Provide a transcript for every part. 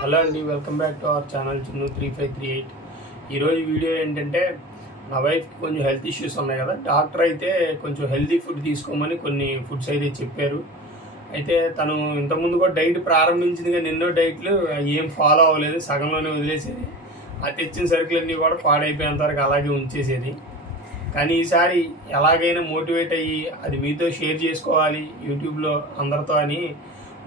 Hello అండి welcome back to our channel Chinnu three five three eight. ఈరోజు video ఏంటంటే నా వైఫ్కి కొంచెం హెల్త్ ఇష్యూస్ ఉన్నాయి కదా డాక్టర్ అయితే కొంచెం హెల్తీ ఫుడ్ తీసుకోమని కొన్ని ఫుడ్స్ అయితే చెప్పారు. అయితే తను ఇంతకుముందు కూడా డైట్ ప్రారంభించింది కానీ ఎన్నో డైట్లు ఏం ఫాలో అవ్వలేదు సగంలోనే వదిలేసేది. ఆ తెచ్చిన సరుకులన్నీ కూడా పాడైపోయేంత వరకు అలాగే ఉంచేసేది. కానీ ఈసారి ఎలాగైనా మోటివేట్ అయ్యి అది మీతో షేర్ చేసుకోవాలి యూట్యూబ్లో అందరితో అని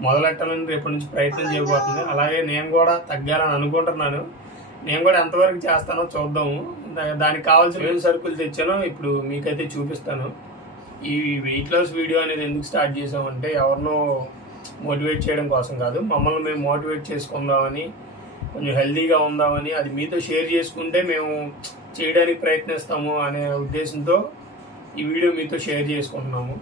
మొదలెట్టాలని రేపటి నుంచి ప్రయత్నం చేయబోతుంది. అలాగే నేను కూడా తగ్గాలని అనుకుంటున్నాను. నేను కూడా ఎంతవరకు చేస్తానో చూద్దాము. దానికి కావాల్సిన ఏం సరుకులు తెచ్చానో. ఇప్పుడు మీకైతే చూపిస్తాను. ఈ వెయిట్ లాస్ వీడియో అనేది ఎందుకు స్టార్ట్ చేసామంటే ఎవరినో మోటివేట్ చేయడం కోసం కాదు. మమ్మల్ని మేము మోటివేట్ చేసుకుందామని కొంచెం హెల్దీగా ఉందామని అది మీతో షేర్ చేసుకుంటే మేము చేయడానికి ప్రయత్నిస్తాము అనే ఉద్దేశంతో ఈ వీడియో మీతో షేర్ చేసుకుంటున్నాము.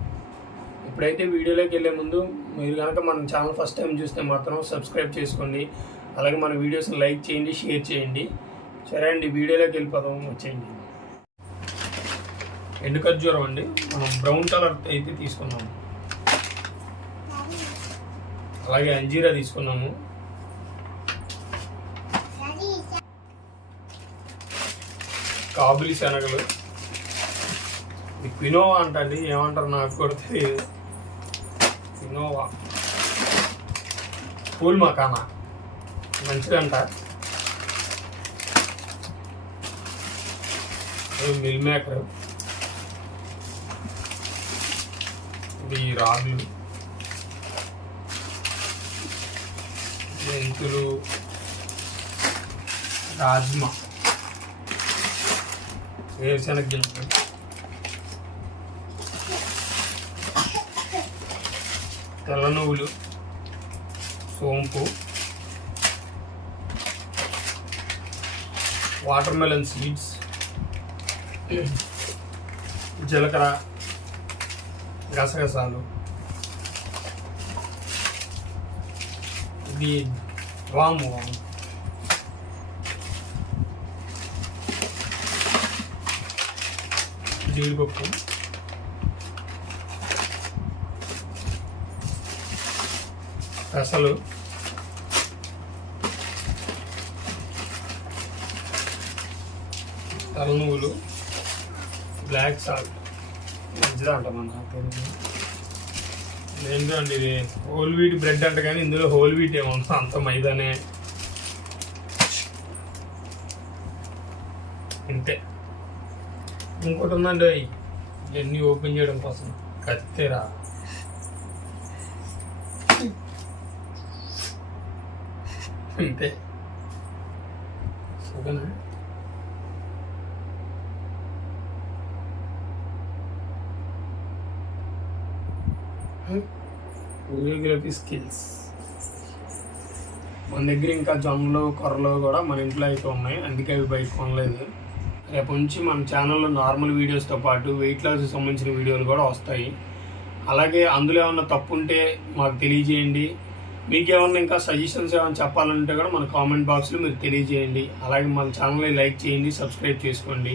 ఇప్పుడైతే వీడియోలోకి వెళ్ళే ముందు మీరు కనుక మన ఛానల్ ఫస్ట్ టైం చూస్తే మాత్రం సబ్స్క్రైబ్ చేసుకోండి. అలాగే మన వీడియోస్ని లైక్ చేయండి షేర్ చేయండి. సరే అండి వీడియోలోకి వెళ్ళిపోదాం వచ్చేయండి. ఎండు ఖర్జూరం అండి. మనం బ్రౌన్ కలర్ అయితే తీసుకున్నాము. అలాగే అంజీరా తీసుకున్నాము. కాబులి శనగలు. ఇది క్వినోవా అంటండి. ఏమంటారు నాకు కూడా తెలియదు. క్వినోవా పూల్ మకానా మంచిదంట ఇది మిల్ మేకర్ ఇది రాగులు మెంతులు రాజ్మా వేరుశనగ గింజలు తెల్ల నువ్వులు సోంపు వాటర్ మెలన్ సీడ్స్ జీలకర్ర గసగసాలు. ఇది వాము వాము. జీడిపప్పు. పెసలు తెల్ల నువ్వులు బ్లాక్ సాల్ట్. మంచిదా అంట మన ఏంటో అండి ఇది? హోల్ వీట్ బ్రెడ్ అంట కానీ ఇందులో హోల్ వీట్ ఏమో అంత మైదానే. ఇంతే. ఇంకోటి ఉందండి ఇవన్నీ ఓపెన్ చేయడం కోసం. కత్తిరా. అంతే. ఓకేనా కొరియోగ్రఫీ స్కిల్స్. మన దగ్గర ఇంకా జొన్నలు కొర్రలు కూడా మన ఇంట్లో అయితే ఉన్నాయి. అందుకే అవి బయట కొనలేదు. రేపు నుంచి మన ఛానల్లో నార్మల్ వీడియోస్తో పాటు వెయిట్ లాస్కి సంబంధించిన వీడియోలు కూడా వస్తాయి. అలాగే అందులో ఏమన్నా తప్పు ఉంటే మాకు తెలియజేయండి. మీకేమన్నా ఇంకా సజెషన్స్ ఏమైనా చెప్పాలంటే కూడా మన కామెంట్ బాక్స్లో మీరు తెలియజేయండి. అలాగే మన ఛానల్ని లైక్ చేయండి సబ్స్క్రైబ్ చేసుకోండి.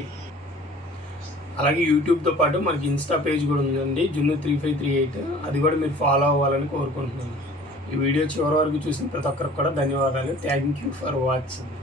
అలాగే యూట్యూబ్తో పాటు మనకి ఇన్స్టా పేజ్ కూడా ఉందండి. జున్ను త్రీ ఫైవ్ త్రీ ఎయిట్ అది కూడా మీరు ఫాలో అవ్వాలని కోరుకుంటున్నాను. ఈ వీడియో చివరి వరకు చూసిన ప్రతి ఒక్కరికి కూడా ధన్యవాదాలు. Thank you for watching